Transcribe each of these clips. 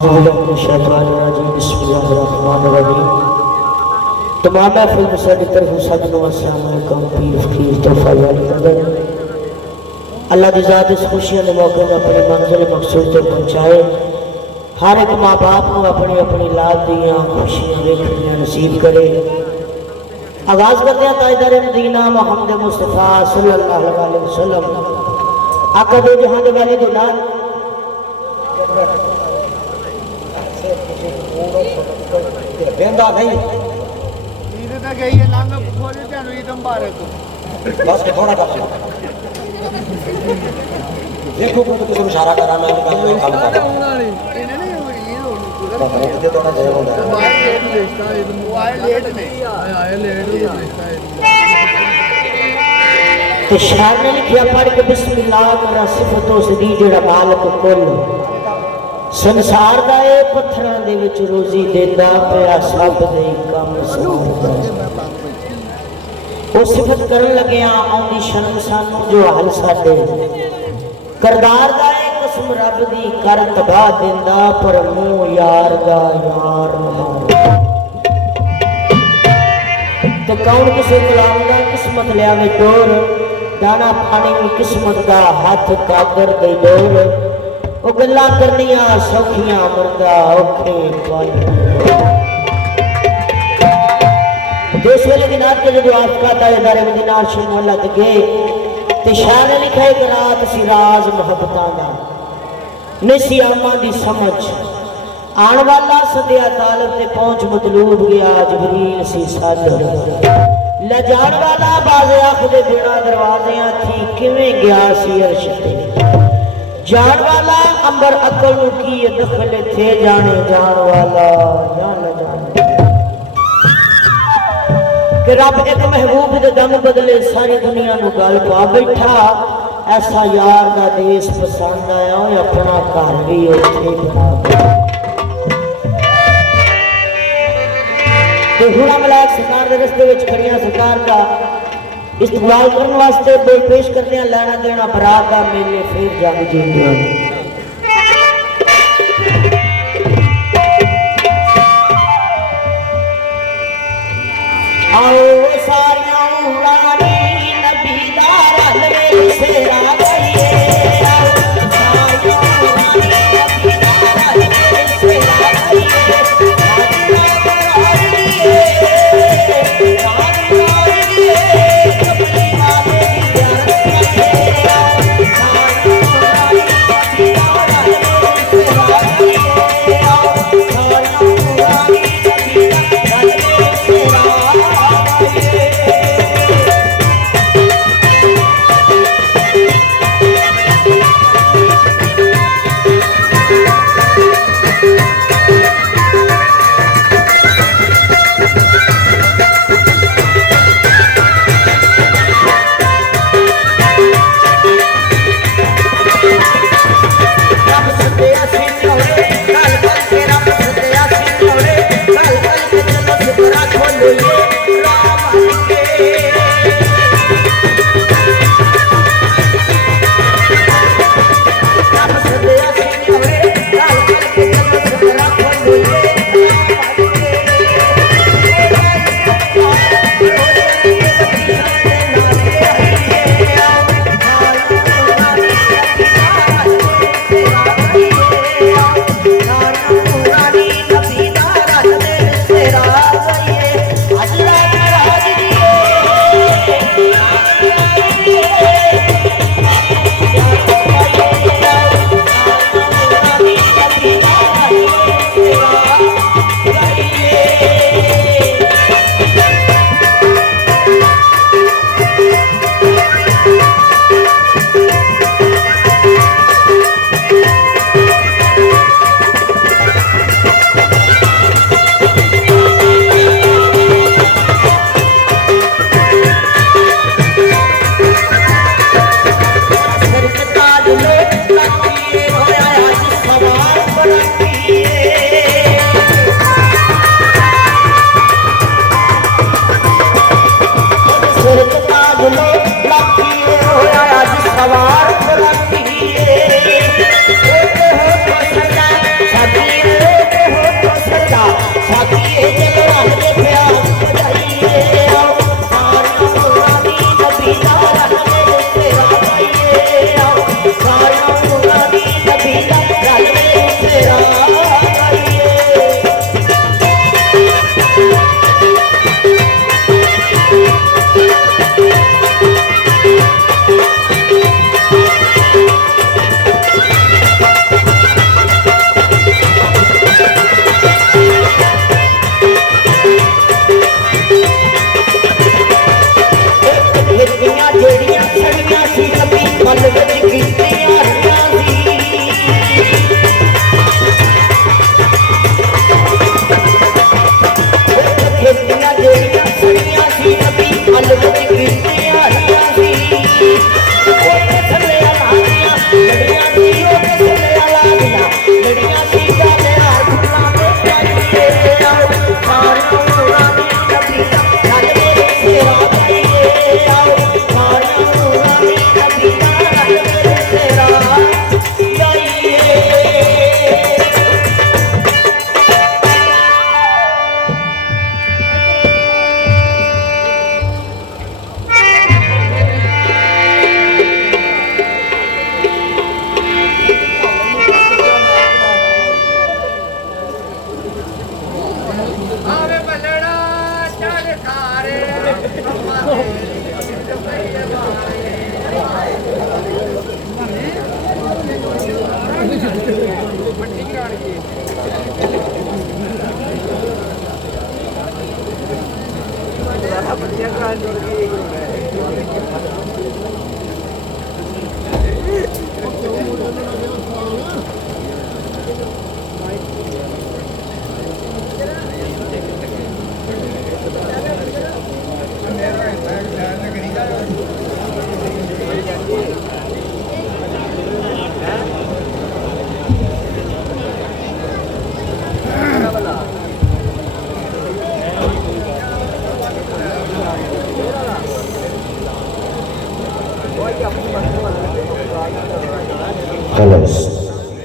तमाम फिल्म साडी तरफ सजनों अस्सलाम वालेकुम पीर फकीर तोहफा जारी करदे अल्लाह दी ज़ात इस खुशियां दे मौके में अपनी मंजिल मकसूद तक पहुंचाए। हर एक माँ बाप को अपनी अपनी लाल दियां खुशियां देखनियां नसीब करे। आगाज करते हैं ताजदार मदीना मुहम्मद मुस्तफा सल्लल्लाहु अलैहि वसल्लम आका दो जहां दे वाली दो नाम बेंदा नहीं ईद तक गई है लांग खोले जानो ईद मुबारक बस थोड़ा कर देखो को तो इशारा करा मैं काम कर इन्हें नहीं ईद होनी पूरा ये तो ना जय होता है लेट देखता है वो आए लेट नहीं आए लेट देखता है तो शायर ने लिखा पढ़ के बिस्मिल्लाह करा सिफतों से दी जेड़ा मालिक कुल संसार का ये पत्थरां दे विच रोजी देंदा पिया सब दे काम सवारदा वो सिफत करन लग्या आउंदी शर्म सानू जो हल साडे करदार दा ए कसम रब दी कर तबाह देंदा पर मुंह यार दा यार ते कौन किसे गुलाम दा किस्मत लियावे डोर दाना पानी किस्मत दा हाथ कागर दे डोर वो गल्ला करनिया सौखियां मरदा औखे पल देश वाले दिन आपके जो आपका ताजदार मदीना शुरू लग गए ते शायर ने लिखा एक रात सी राज मोहब्बतां दा नसी आमा दी समझ आने वाला सदिया तालब ते पहुंच मतलूब गया जबरील सी सादर ले जान वाला बाज़े आँख दे बिना दरवाज़ियां थी किवें गया सी अर्श ते जान वाला अंबर अकल की दखल थे जाने जान वाला जान जाने कि रब एक महबूब दे दम बदले सारी दुनिया नु गल पा बैठा ऐसा यार दा देश पसंद आया और अपना घर भी उत्थे बना ते हुणा मलाक सरकार दे रस्ते विच खड़ियां सरकार का इस्तकबाल करने वास्ते पेश करते हैं लेना देना बरात का मेले फिर जग जीते हैं आओ सारियां उड़ानी नबी दा रल से आ गई आओ सारियां उड़ानी नबी दा रल से आ गई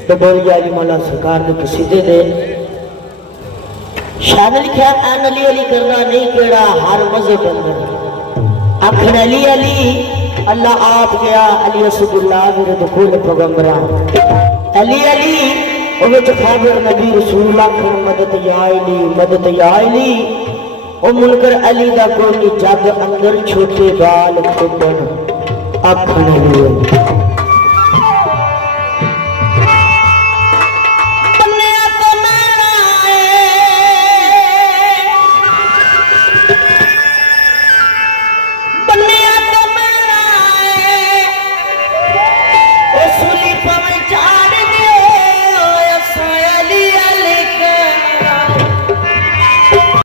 तो बोल गया जी मौला सरकार ने कसीदे दे शान लिखा अन अली अली करना नहीं केड़ा हर मजे बंदा अखन अली अली अल्लाह आप गया अली असदुल्लाह मेरे दुखुल पैगंबरा अली अली ओ विच खाबर नबी रसूल अखन मदद या अली ओ मुनकर अली दा कोई जग अंदर छोटे बाल खुदन अखन अली